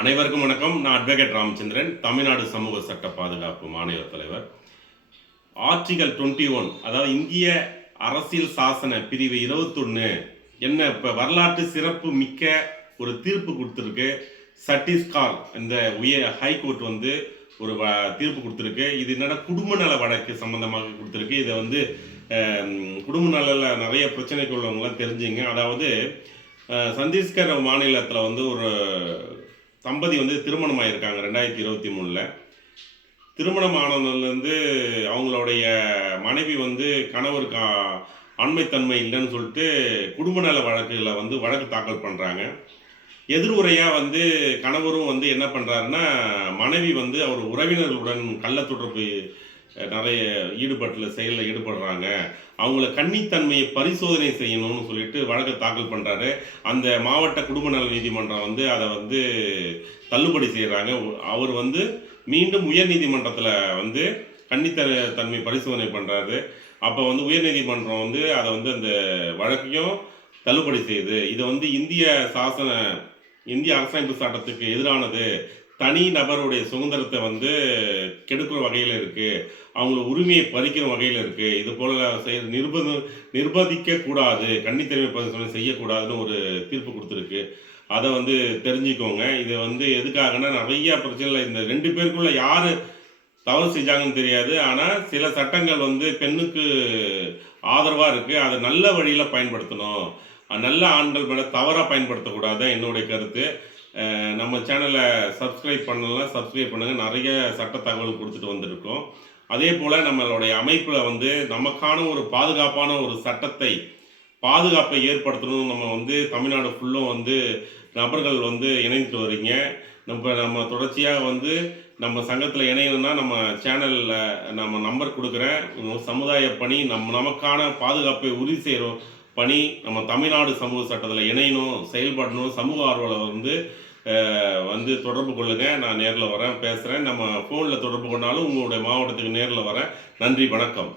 அனைவருக்கும் வணக்கம். நான் அட்வொகேட் ராமச்சந்திரன் தமிழ்நாடு சமூக சட்ட பாதுகாப்பு மாநில தலைவர். ஆர்டிகல் டுவெண்ட்டி ஒன் அதாவது இந்திய அரசியல் சாசன பிரிவு இருபத்தொன்று என்ன இப்போ வரலாற்று சிறப்பு மிக்க ஒரு தீர்ப்பு கொடுத்துருக்கு. சட்டீஸ்கார் இந்த உயர் ஹைகோர்ட் வந்து ஒரு தீர்ப்பு கொடுத்துருக்கு. இது என்னென்னா குடும்ப நல வழக்கு சம்பந்தமாக கொடுத்துருக்கு. இதை வந்து குடும்ப நலில் நிறைய பிரச்சனைக்கு உள்ளவங்களாம் தெரிஞ்சுங்க. அதாவது சந்தீஸ்கர் சத்தீஸ்கர் மாநிலத்தில் வந்து ஒரு தம்பதி வந்து திருமணம் ஆயிருக்காங்க ரெண்டாயிரத்தி இருபத்தி மூணில். திருமணம் ஆனதுலேருந்து அவங்களுடைய மனைவி வந்து கணவருக்கு அண்மைத்தன்மை ஆண்மைத்தன்மை இல்லைன்னு சொல்லிட்டு குடும்ப நல வழக்குகளை வந்து வழக்கு தாக்கல் பண்ணுறாங்க எதிர்வுரையாக வந்து கணவரும் வந்து என்ன பண்ணுறாருன்னா மனைவி வந்து அவர் உறவினர்களுடன் கள்ள தொடர்பு நிறைய ஈடுபட்டில் செயலில் ஈடுபடுறாங்க. அவங்கள கன்னித்தன்மையை பரிசோதனை செய்யணும்னு சொல்லிட்டு வழக்கை தாக்கல் பண்ணுறாரு அந்த மாவட்ட குடும்ப நல நீதிமன்றம் வந்து அதை வந்து தள்ளுபடி செய்கிறாங்க அவர் வந்து மீண்டும் உயர் நீதிமன்றத்தில் வந்து கன்னித்த தன்மை பரிசோதனை பண்ணுறாரு அப்போ வந்து உயர்நீதிமன்றம் வந்து அதை வந்து அந்த வழக்கையும் தள்ளுபடி செய்யுது இதை வந்து இந்திய சாசன இந்திய அரசமைப்பு சட்டத்துக்கு எதிரானது. தனி நபருடைய சுதந்திரத்தை வந்து கெடுக்கிற வகையில் இருக்குது அவங்கள உரிமையை பறிக்கிற வகையில் இருக்குது இது போல் செய் நிர்பந்த நிர்பந்திக்கக்கூடாது கன்னித்தன்மை பரிசோதனை செய்யக்கூடாதுன்னு ஒரு தீர்ப்பு கொடுத்துருக்கு. அதை வந்து தெரிஞ்சுக்கோங்க. இது வந்து எதுக்காகனா நிறைய பிரச்சனைகள் இந்த ரெண்டு பேருக்குள்ள யார் தவறு செஞ்சாங்கன்னு தெரியாது. ஆனால் சில சட்டங்கள் வந்து பெண்ணுக்கு ஆதரவாக இருக்குது அதை நல்ல வழியில் பயன்படுத்தணும். நல்ல ஆண்கள் மேலே தவறாக பயன்படுத்தக்கூடாது. என்னுடைய கருத்து. நம்ம சேனலை சப்ஸ்கிரைப் பண்ணலாம் சப்ஸ்கிரைப் பண்ணுங்கள் நிறைய சட்ட தகவல் கொடுத்துட்டு வந்திருக்கோம். அதே போல் நம்மளுடைய அமைப்பில் வந்து நமக்கான ஒரு பாதுகாப்பான ஒரு சட்டத்தை பாதுகாப்பை ஏற்படுத்தணும் நம்ம வந்து தமிழ்நாடு ஃபுல்லும் வந்து நபர்கள் வந்து இணைந்துட்டு வரீங்க நம்ம நம்ம தொடர்ச்சியாக வந்து நம்ம சங்கத்தில் இணையணும்னா நம்ம சேனலில் நம்ம நம்பர் கொடுக்குறேன். சமுதாய பணி நம் நமக்கான பாதுகாப்பை உறுதி செய்கிறோம் பணி நம்ம தமிழ்நாடு சமூக சட்டத்தில் இணையணும் செயல்படணும் சமூக ஆர்வலர் வந்து வந்து தொடர்பு கொள்ளுங்க. நான் நேரில் வரேன் பேசுகிறேன் நம்ம ஃபோனில் தொடர்பு கொண்டாலும் உங்களுடைய மாவட்டத்துக்கு நேரில் வரேன். நன்றி வணக்கம்.